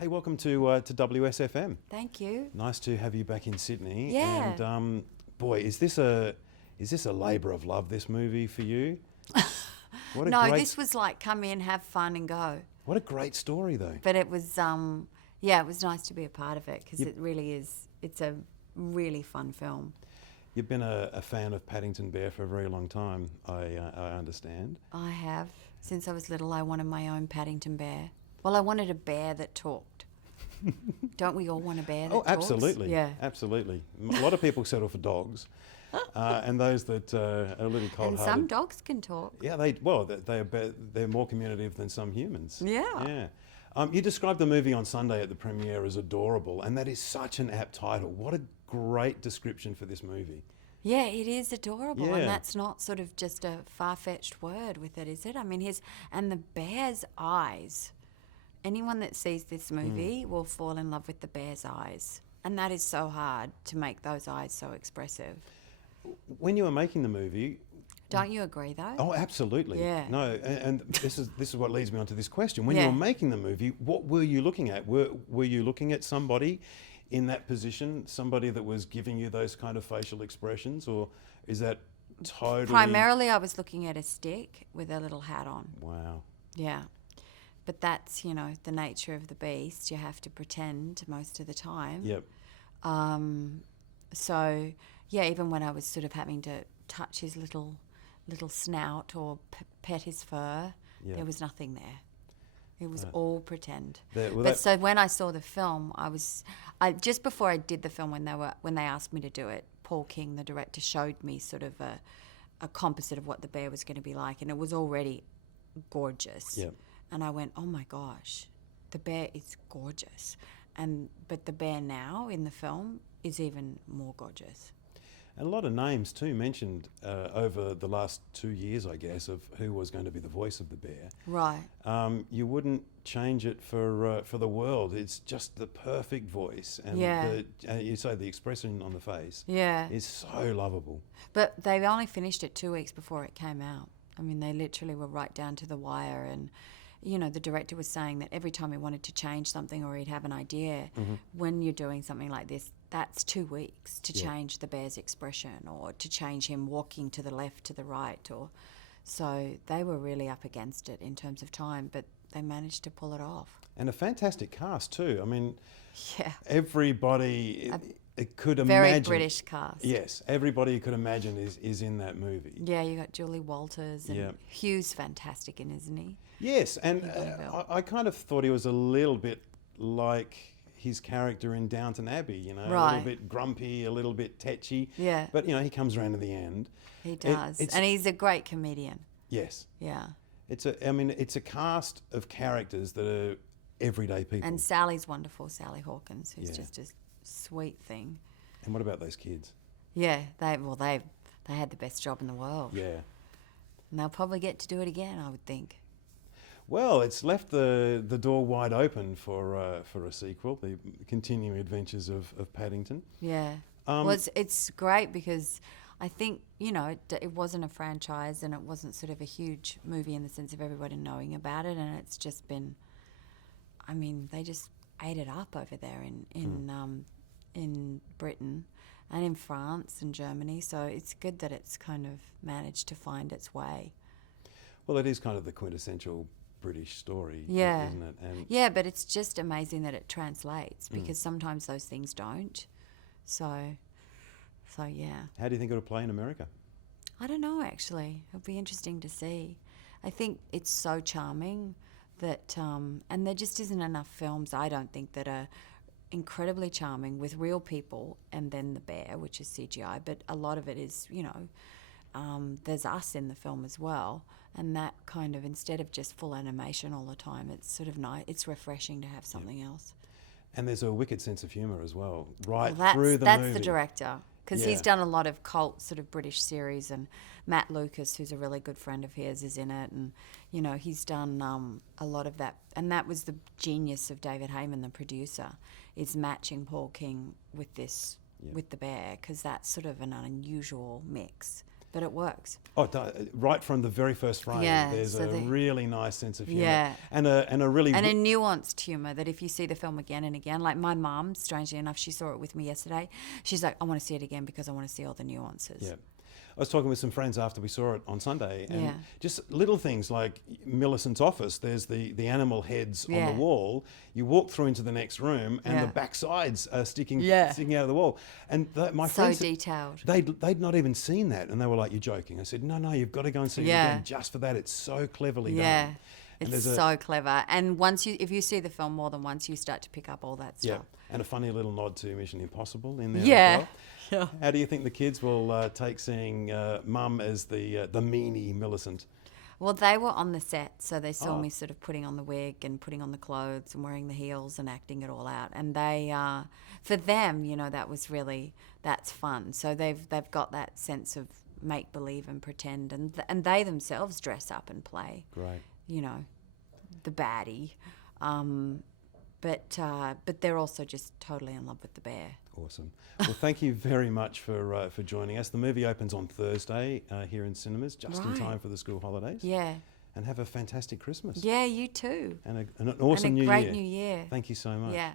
Hey, welcome to WS FM. Thank you. Nice to have you back in Sydney. Yeah. And boy, is this a labour of love? This movie for you? What a No, great, this was like come in, have fun, and go. What a great story, though. But it was, it was nice to be a part of it because it really is. It's a really fun film. You've been a fan of Paddington Bear for a very long time, I understand. I have. Since I was little, I wanted my own Paddington Bear. Well, I wanted a bear that talked. Don't we all want a bear that talks? Absolutely. Yeah. Absolutely. A lot of people settle for dogs, and those that are a little cold-hearted. And some dogs can talk. Yeah, they're more communicative than some humans. Yeah. Yeah. You described the movie on Sunday at the premiere as adorable, and that is such an apt title. What a great description for this movie. Yeah, it is adorable, Yeah. and that's not sort of just a far-fetched word with it, is it? I mean, and the bear's eyes. Anyone that sees this movie will fall in love with the bear's eyes, and that is so hard to make those eyes so expressive. When you were making the movie, Don't you agree, though? oh, absolutely. Yeah. No, and this is what leads me on to this question. When Yeah. you were making the movie, what were you looking at? Were you looking at somebody in that position, somebody that was giving you those kind of facial expressions, or is that totally... Primarily, I was looking at a stick with a little hat on. Wow. Yeah. But that's, the nature of the beast. You have to pretend most of the time. Yep. So, yeah, even when I was sort of having to touch his little snout or pet his fur, Yeah. there was nothing there. It was all pretend. So when I saw the film, just before I did the film, when they asked me to do it, Paul King, the director, showed me sort of a composite of what the bear was going to be like, and it was already gorgeous. Yep. And I went, oh my gosh, the bear is gorgeous. But the bear now in the film is even more gorgeous. And a lot of names too mentioned over the last 2 years, I guess, of who was going to be the voice of the bear. Right. You wouldn't change it for the world. It's just the perfect voice, and Yeah. you say the expression on the face Yeah. is so lovable. But they only finished it 2 weeks before it came out. I mean, they literally were right down to the wire, and the director was saying that every time he wanted to change something or he'd have an idea, when you're doing something like this, that's 2 weeks to change the bear's expression or to change him walking to the left, to the right. So they were really up against it in terms of time, but they managed to pull it off. And a fantastic cast too. I mean, Yeah. everybody it could Very imagine. British cast. Yes, everybody you could imagine is in that movie. Yeah, you got Julie Walters, and Yeah. Hugh's fantastic in, isn't he? Yes, and Bonneville. I kind of thought he was a little bit like his character in Downton Abbey, a Right. little bit grumpy, a little bit tetchy. Yeah. But, he comes around in the end. He does. it's- And he's a great comedian. Yes. Yeah. It's a cast of characters that are everyday people. And Sally's wonderful, Sally Hawkins, who's Yeah. just a sweet thing. And what about those kids? Yeah, they had the best job in the world. Yeah. And they'll probably get to do it again, I would think. Well, it's left the door wide open for a sequel, the continuing adventures of Paddington. Yeah. Well, it's great because I think, it wasn't a franchise and it wasn't sort of a huge movie in the sense of everybody knowing about it, and it's just been, they just ate it up over there in Britain and in France and Germany, so it's good that it's kind of managed to find its way. Well, it is kind of the quintessential British story, Yeah. isn't it? And Yeah, but it's just amazing that it translates because sometimes those things don't. So yeah. how do you think it'll play in America? I don't know, actually. It'll be interesting to see. I think it's so charming that, and there just isn't enough films, I don't think, that are incredibly charming with real people and then the bear, which is CGI, but a lot of it is, there's us in the film as well, and that kind of, instead of just full animation all the time, it's sort of nice, it's refreshing to have something else. And there's a wicked sense of humour as well, right Well, through the that's movie. the director, because Yeah. he's done a lot of cult sort of British series, and Matt Lucas, who's a really good friend of his, is in it, and he's done a lot of that, and that was the genius of David Heyman, the producer, is matching Paul King with this with the bear, because that's sort of an unusual mix. but it works. Oh, right from the very first frame, Yeah, there's so a really nice sense of humour. Yeah. And a really... And a nuanced humour that if you see the film again and again, like my mum, strangely enough, she saw it with me yesterday. She's like, I want to see it again because I want to see all the nuances. Yeah. I was talking with some friends after we saw it on Sunday, and Yeah. just little things like Millicent's office, there's the animal heads on Yeah. the wall. You walk through into the next room, and Yeah. the backsides are sticking Yeah. out of the wall. And my So friends, detailed. they'd not even seen that, and they were like, "You're joking." I said, "No, you've got to go and see it Yeah. again just for that. It's so cleverly Yeah. done." And It's there's so clever. And if you see the film more than once, you start to pick up all that yeah, stuff. and a funny little nod to Mission Impossible in there. Yeah. As well. How do you think the kids will take seeing Mum as the meanie Millicent? Well, they were on the set, so they saw Oh. me sort of putting on the wig and putting on the clothes and wearing the heels and acting it all out. And they, for them, that's fun. So they've got that sense of make believe and pretend, and they themselves dress up and play. Great. The baddie, but they're also just totally in love with the bear. Awesome. Well, thank you very much for joining us. The movie opens on Thursday here in cinemas, just in Right. time for the school holidays. Yeah, And have a fantastic Christmas. yeah, you too, And an awesome and a new great year. new year. Thank you so much. Yeah.